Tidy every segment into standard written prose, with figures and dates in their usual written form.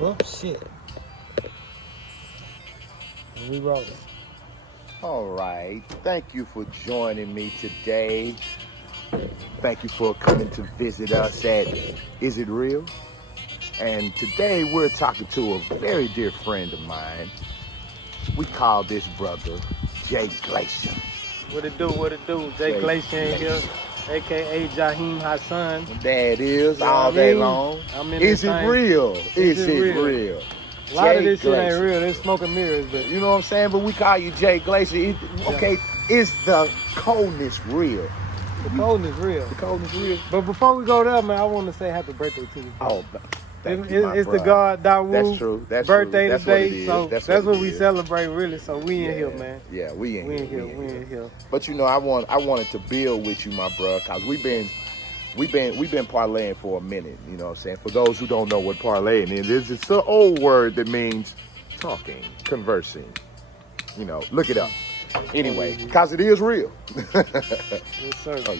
Oh, shit. We rolling. All right. Thank you for joining me today. Thank you for coming to visit us at Is It Real? And today we're talking to a very dear friend of mine. We call this brother Jay Glacier. What it do? Jay Glacier in here, a.k.a. Jaheem Hassan. There it is, You know all what I day mean? long. I'm in Is this it thing. real? Is it real? real? A lot of Jay this shit Glacier. ain't real. They're smoke and mirrors, but You know what I'm saying? But we call you Jay Glacier. Okay, is the coldness real? the coldness real. The coldness real? But before we go there, man, I want to say happy birthday to you. Oh, thank you, my It's the brother. God Dawoo. That's true. That's birthday true. That's what today, it is. so That's what it we is. celebrate really. So we in here, man. Yeah, we in here. We in here. But you know, I wanted to build with you, my bro, cause we've been parlaying for a minute. You know what I'm saying? For those who don't know what parlaying is, it's an old word that means talking, conversing. You know, look it up. Anyway, cause it is real. Yes, sir. Oh,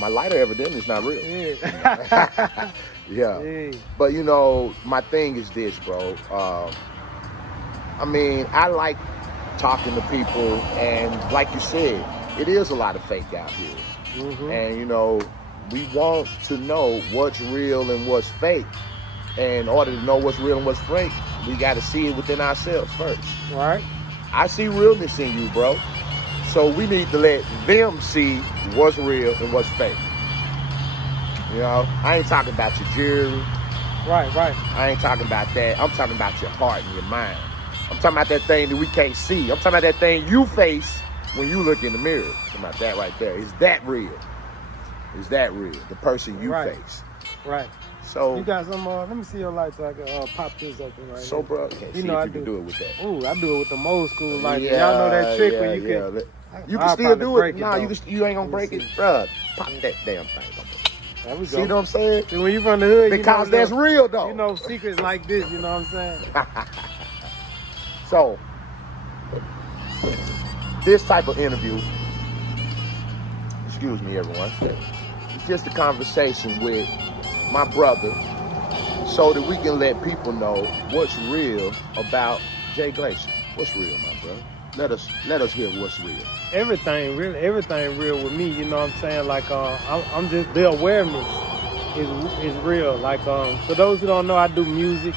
my lighter evidently is not real. Yeah. Yeah. But you know, my thing is this, bro. I mean, I like talking to people, and like you said, it is a lot of fake out here. Mm-hmm. And you know, we want to know what's real and what's fake. And in order to know what's real and what's fake, we got to see it within ourselves first. Right. I see realness in you, bro. So we need to let them see what's real and what's fake. You know, I ain't talking about your jewelry. Right. I ain't talking about that. I'm talking about your heart and your mind. I'm talking about that thing that we can't see. I'm talking about that thing you face when you look in the mirror. I'm talking about that right there. Is that real? Is that real? The person you face. Right. So you got some, let me see your lights so I can pop this open right so here. bro, can't You see know if I you can do it with that. Ooh, I do it with the old school lights. Y'all know that trick where you can... You can I'll still probably do break it. it, Nah, though. you ain't gonna break it, bruh. Pop that damn thing. There we See go. what I'm saying? See, when you from the hood, Because you know, that's real though. You know secrets like this, you know what I'm saying? So, this type of interview, excuse me everyone, it's just a conversation with my brother so that we can let people know what's real about Jay Glacier. What's real, my brother? Let us hear what's real. Everything real with me, you know what I'm saying? Like, I'm just, the awareness is real. Like, for those who don't know, I do music,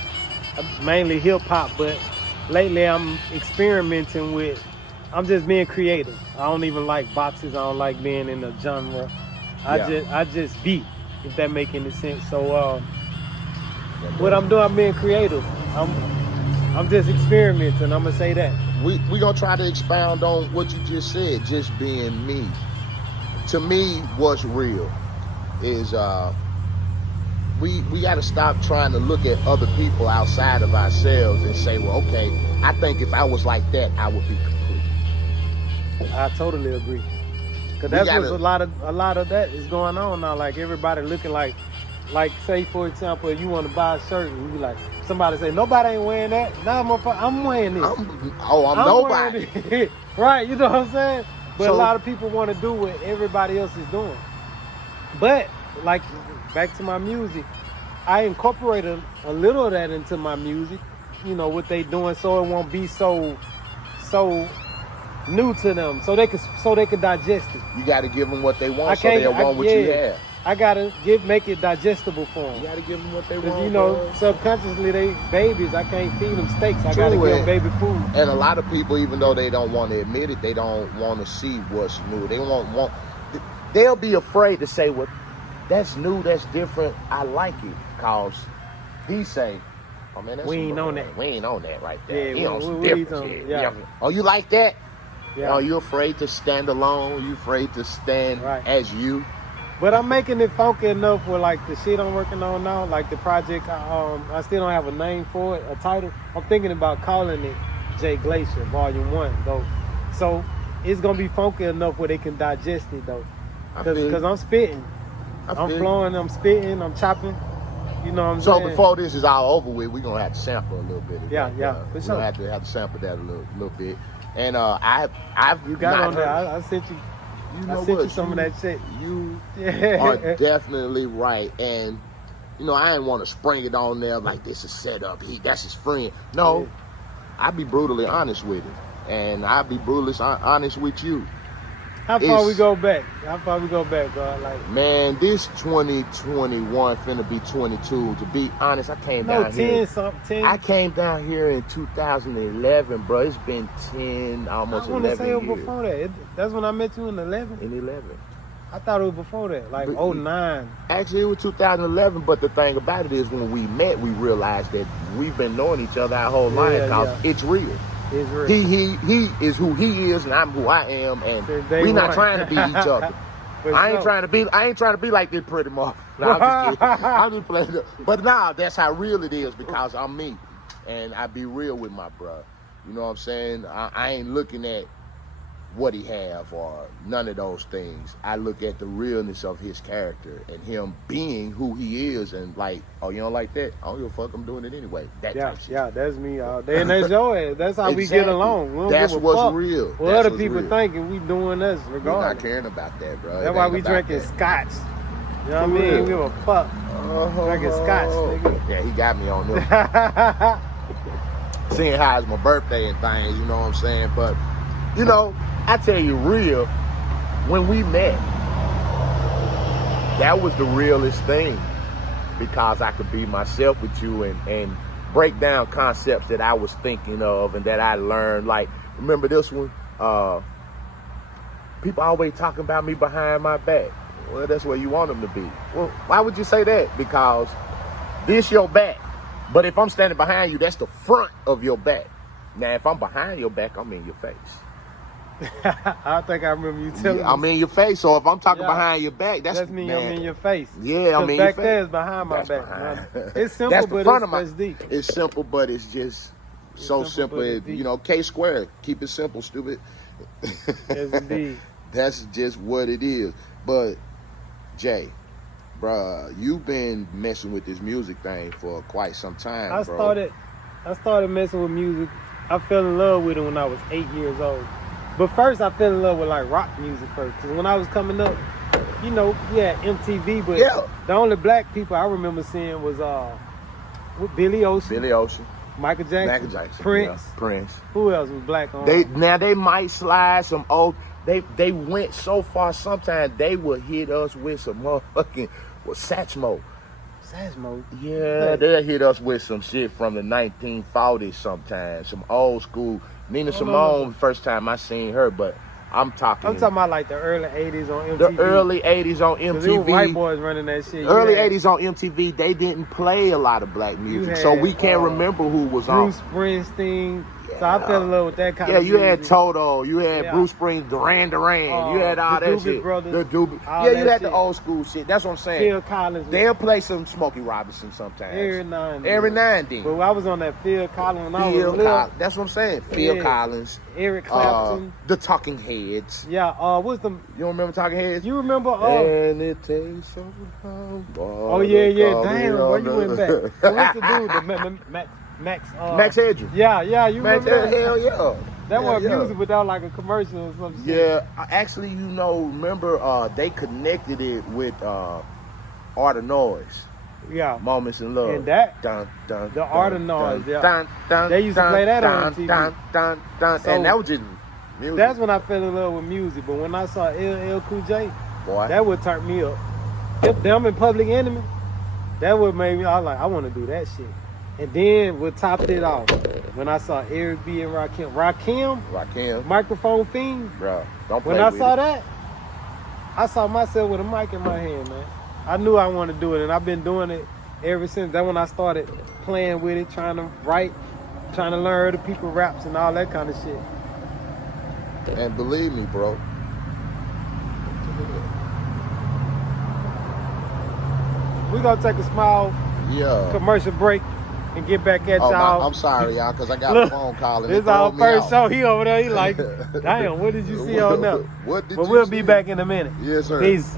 mainly hip hop, but lately I'm experimenting with, I'm just being creative. I don't even like boxes. I don't like being in a genre. I just be, if that make any sense. So, what I'm doing, I'm being creative. I'm just experimenting. I'm gonna say that. We gonna try to expound on what you just said, just being me. To me, what's real is we got to stop trying to look at other people outside of ourselves and say, well, okay, I think if I was like that, I would be complete. I totally agree. Cause that's what's a lot of that is going on now. Like everybody looking like say for example, you want to buy a shirt and you be like, somebody say nobody ain't wearing that. Nah, I'm wearing this. I'm nobody. Right? You know what I'm saying? But So, a lot of people want to do what everybody else is doing. But like back to my music, I incorporated a little of that into my music. You know what they doing, so it won't be so new to them, so they can digest it. You got to give them what they want, so they'll want what you have. I gotta make it digestible for them. You got to give them what they want. Because you know, subconsciously they babies. I can't feed them steaks. I gotta give them baby food. And a lot of people, even though they don't want to admit it, they don't want to see what's new. They want. They'll be afraid to say, "Well, that's new. That's different. I like it." Cause he say, "Oh man, that's We ain't on that. We ain't on that right there. Yeah, he on some we different shit. yeah. Oh, you like that? Yeah. Oh, you afraid to stand alone? You afraid to stand as you?" But I'm making it funky enough with like the shit I'm working on now, like the project. I still don't have a name for it, a title. I'm thinking about calling it Jay Glacier Volume 1 though. So it's gonna be funky enough where they can digest it though. Because I'm spitting. I'm flowing, I'm spitting, I'm chopping. You know what I'm saying? So before this is all over with, we're gonna have to sample a little bit of that. Yeah, for sure. We're gonna have to sample that a little bit. And you got on there. I sent you. You know I sent you some of that shit. You are definitely right. And you know, I didn't want to spring it on there like this is set up. That's his friend. No, Yeah. I be brutally honest with him, and I be brutally honest with you. How far we go back? How far we go back, bro? Like, man, this 2021 finna be 22. To be honest, I came down 10 here. something, 10. I came down here in 2011, bro. It's been 10, almost I want to 11 say it was years. before that. That's when I met you in 11. In 11. I thought it was before that, like But- 09. Actually, it was 2011, but the thing about it is when we met, we realized that we've been knowing each other our whole life because it's real. It's real. He is who he is, and I'm who I am, and Since day we not one. trying to be each other. I ain't trying to be like this pretty much. No, I'm just kidding. I'm just playing. But nah, that's how real it is because I'm me, and I be real with my bruh. You know what I'm saying? I ain't looking at what he have or none of those things. I look at the realness of his character and him being who he is, and like, oh, you don't like that? I don't give a fuck. I'm doing it anyway. That Yeah, type shit. yeah, that's me all day, and that's your ass. That's how we get Exactly. along. We don't That's give a what's fuck real. what That's other what's people real. thinking. We doing this We're not regardless. caring about that, bro. That's why we drinking scotch. You know what I mean? real. We give a fuck. Drinking scotch, nigga. Yeah, he got me on this. Seeing how it's my birthday and things, you know what I'm saying? But, you know, I tell you real, when we met, that was the realest thing because I could be myself with you and break down concepts that I was thinking of and that I learned. Like, remember this one? People always talking about me behind my back. Well, that's where you want them to be. Well, why would you say that? Because this your back. But if I'm standing behind you, that's the front of your back. Now, if I'm behind your back, I'm in your face. I think I remember you telling me. I'm in your face. So if I'm talking Yeah. behind your back, that's mean man, I'm in your face. Yeah, I'm in your back face. there is behind my That's back. behind. It's simple, That's the but front of my. it's deep. It's simple, but it's just so simple. but it's deep. You know, K squared. Keep it simple, stupid. Yes, indeed. That's just what it is. But Jay, bruh, you've been messing with this music thing for quite some time, I bro. started messing with music. I fell in love with it when I was 8 years old. But first, I fell in love with like rock music first. Because when I was coming up, you know, yeah, MTV, but Yeah. the only black people I remember seeing was Billy Ocean, Billy Ocean, Michael Jackson, Michael Jackson, Prince. yeah, Prince. Who else was black on? They might slide some old. They went so far. Sometimes they would hit us with some motherfucking Satchmo. Sasmo. Yeah, they'll hit us with some shit from the 1940s sometimes. Some old school. Nina Simone, first time I seen her, but I'm talking about like the early 80s on MTV. the early 80s on 'Cause it was MTV. white boys running that shit. Early 80s on MTV, they didn't play a lot of black music, so had, we can't remember who was on. Bruce Springsteen. So I fell in love with that kind Yeah, of you music. had Toto, you had Yeah. Bruce Springsteen, Duran Duran, you had all the that Doobie shit. Brothers, The Doobie. all Yeah, that you had the shit. old school shit. That's what I'm saying. Phil Collins. They'll play some Smokey Robinson sometimes. Every now and then. Every now and then. But I was on that Phil Collins when I was Phil little. Collins. That's what I'm saying. Phil Yeah. Collins. Eric Clapton. The Talking Heads. Yeah, what's the... You don't remember Talking Heads? You remember... And it takes some time. Oh, yeah. Damn, boy, you went back. What's the dude? Max... Max Hedges. Yeah, you Max remember that? Hell yeah. That Hell wasn't yeah. music without like a commercial or some shit. Yeah, actually, you know, remember they connected it with Art of Noise. Yeah. Moments in Love. And that, dun, dun, the dun, Art of dun, Noise, yeah. dun, dun, They used to dun, play that dun, on TV. Dun, dun, dun, So, and that was just music. That's when I fell in love with music. But when I saw LL Cool J, Boy. that would turn me up. If them in Public Enemy, that would make me, I was like, I want to do that shit. And then what topped it off, when I saw Eric B. and Rakim, Microphone Fiend. Bro, don't play When I with saw it. that, I saw myself with a mic in my hand, man. I knew I wanted to do it, and I've been doing it ever since. That's when I started playing with it, trying to write, trying to learn other people raps and all that kind of shit. And believe me, bro. We're going to take a small Yeah. commercial break and get back at y'all. I'm sorry, y'all, because I got Look, a phone call and this it is our throw me first out. show. He over there, he like, damn, what did you see on there? What did But you we'll see? be back in a minute. Yes, sir. Peace.